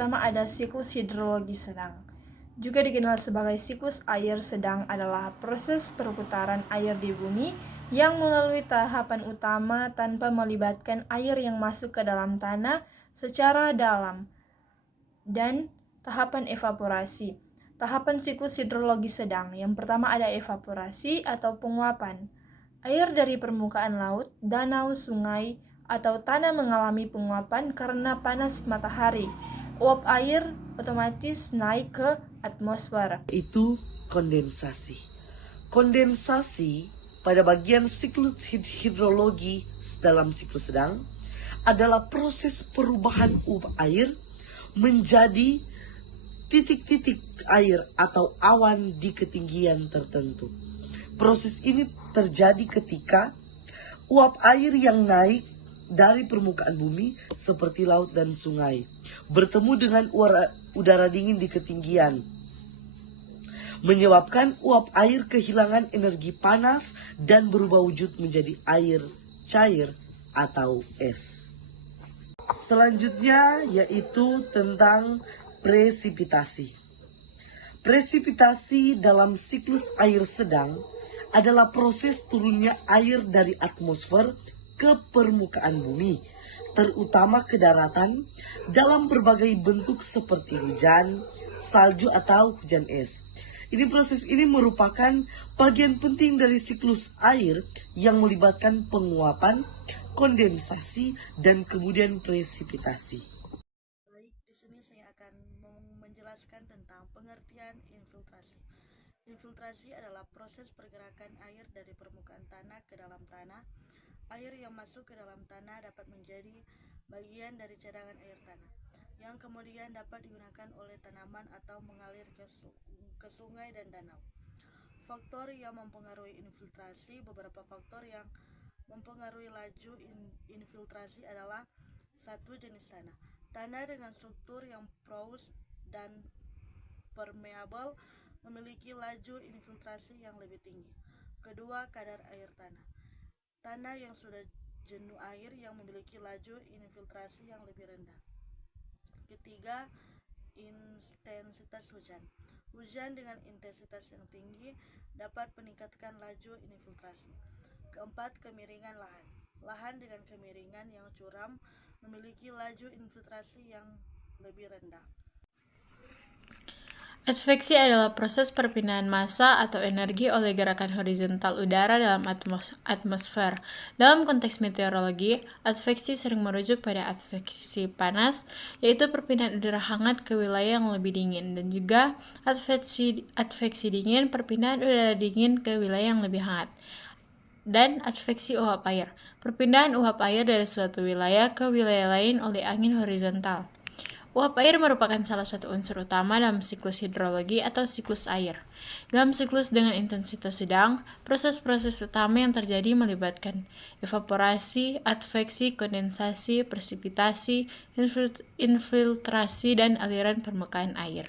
pertama ada siklus hidrologi sedang. Juga dikenal sebagai siklus air sedang adalah proses perputaran air di bumi yang melalui tahapan utama tanpa melibatkan air yang masuk ke dalam tanah secara dalam dan tahapan evaporasi. Tahapan siklus hidrologi sedang. Yang pertama ada evaporasi atau penguapan. Air dari permukaan laut, danau, sungai, atau tanah mengalami penguapan karena panas matahari. Uap air otomatis naik ke atmosfer. Itu kondensasi. Kondensasi pada bagian siklus hidrologi dalam siklus sedang adalah proses perubahan uap air menjadi titik-titik air atau awan di ketinggian tertentu. Proses ini terjadi ketika uap air yang naik dari permukaan bumi seperti laut dan sungai bertemu dengan udara dingin di ketinggian, menyebabkan uap air kehilangan energi panas dan berubah wujud menjadi air cair atau es. Selanjutnya yaitu tentang presipitasi. Presipitasi dalam siklus air sedang adalah proses turunnya air dari atmosfer ke permukaan bumi, terutama ke daratan, dalam berbagai bentuk seperti hujan, salju atau hujan es. Proses ini merupakan bagian penting dari siklus air yang melibatkan penguapan, kondensasi, dan kemudian presipitasi. Baik, di sini saya akan menjelaskan tentang pengertian infiltrasi. Infiltrasi adalah proses pergerakan air dari permukaan tanah ke dalam tanah. Air yang masuk ke dalam tanah dapat menjadi bagian dari cadangan air tanah, yang kemudian dapat digunakan oleh tanaman atau mengalir ke sungai dan danau. Faktor yang mempengaruhi infiltrasi. Beberapa faktor yang mempengaruhi laju infiltrasi adalah: 1. Jenis tanah. Tanah dengan struktur yang porous dan permeabel memiliki laju infiltrasi yang lebih tinggi. 2. Kadar air tanah. Tanah yang sudah jenuh air yang memiliki laju infiltrasi yang lebih rendah. 3. Intensitas hujan. Hujan dengan intensitas yang tinggi dapat meningkatkan laju infiltrasi. 4. Kemiringan lahan. Lahan dengan kemiringan yang curam memiliki laju infiltrasi yang lebih rendah. Adveksi adalah proses perpindahan massa atau energi oleh gerakan horizontal udara dalam atmosfer. Dalam konteks meteorologi, adveksi sering merujuk pada adveksi panas, yaitu perpindahan udara hangat ke wilayah yang lebih dingin, dan juga adveksi dingin, perpindahan udara dingin ke wilayah yang lebih hangat. Dan adveksi uap air, perpindahan uap air dari suatu wilayah ke wilayah lain oleh angin horizontal. Uap air merupakan salah satu unsur utama dalam siklus hidrologi atau siklus air. Dalam siklus dengan intensitas sedang, proses-proses utama yang terjadi melibatkan evaporasi, adveksi, kondensasi, presipitasi, infiltrasi, dan aliran permukaan air.